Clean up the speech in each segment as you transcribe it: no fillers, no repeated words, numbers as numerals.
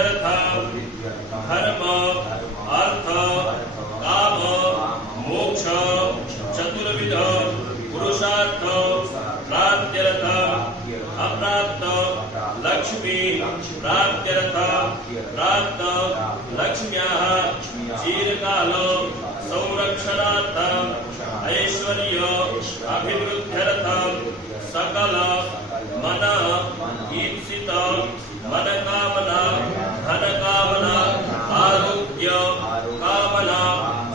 सिद्ध्यर्थं धर्म अर्थ काम मोक्ष चतुर्विध पुरुषार्थ प्राप्त्यर्थं अप्राप्त लक्ष्मी प्राप्त्यर्थं प्राप्त लक्ष्म्याः चिरकाल संरक्षणार्थं ऐश्वर्य अभिवृद्ध्यर्थं सकल मन ईप्सित मन कामना धन कामना आरोग्य कामना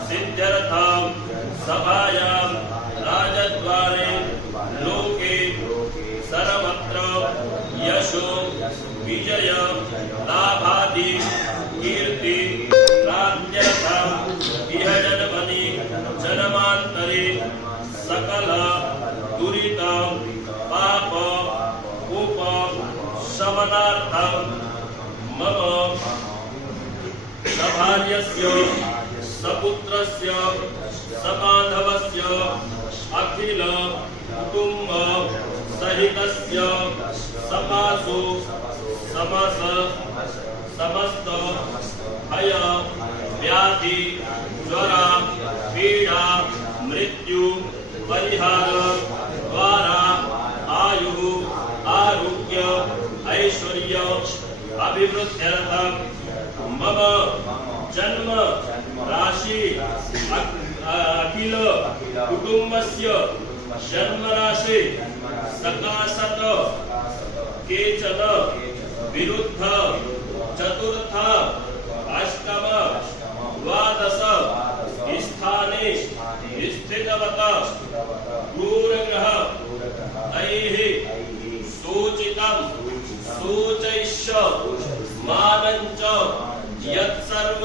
सिद्ध्यर्थं सभायां राजद्वारे लोके सर्वत्र यशो विजय लाभादि कीर्ति प्राप्त्यर्थं इह जन्मनि जन्मान्तरे सकल दुरित पाप उप शमनार्थं मम सभार्यस्य सपुत्रस्य सबान्धवस्य अखिल कुटुम्ब सहितस्य सपासु समस्त भय व्याधि ज्वरा पीड़ा मृत्यु परिहार द्वारा आयु आरोग्य ऐश्वर्य अभिवृद्ध्यर्थं मम जन्म राशि अखिल कुटुम्बस्य जन्म राशि सकाशत केचन विरुद्ध चतुर्थ अष्टम द्वादश स्थाने स्थितवत क्रूरग्रह तैः सूचितं सूचयिष्य मानञ्च यत्सर्व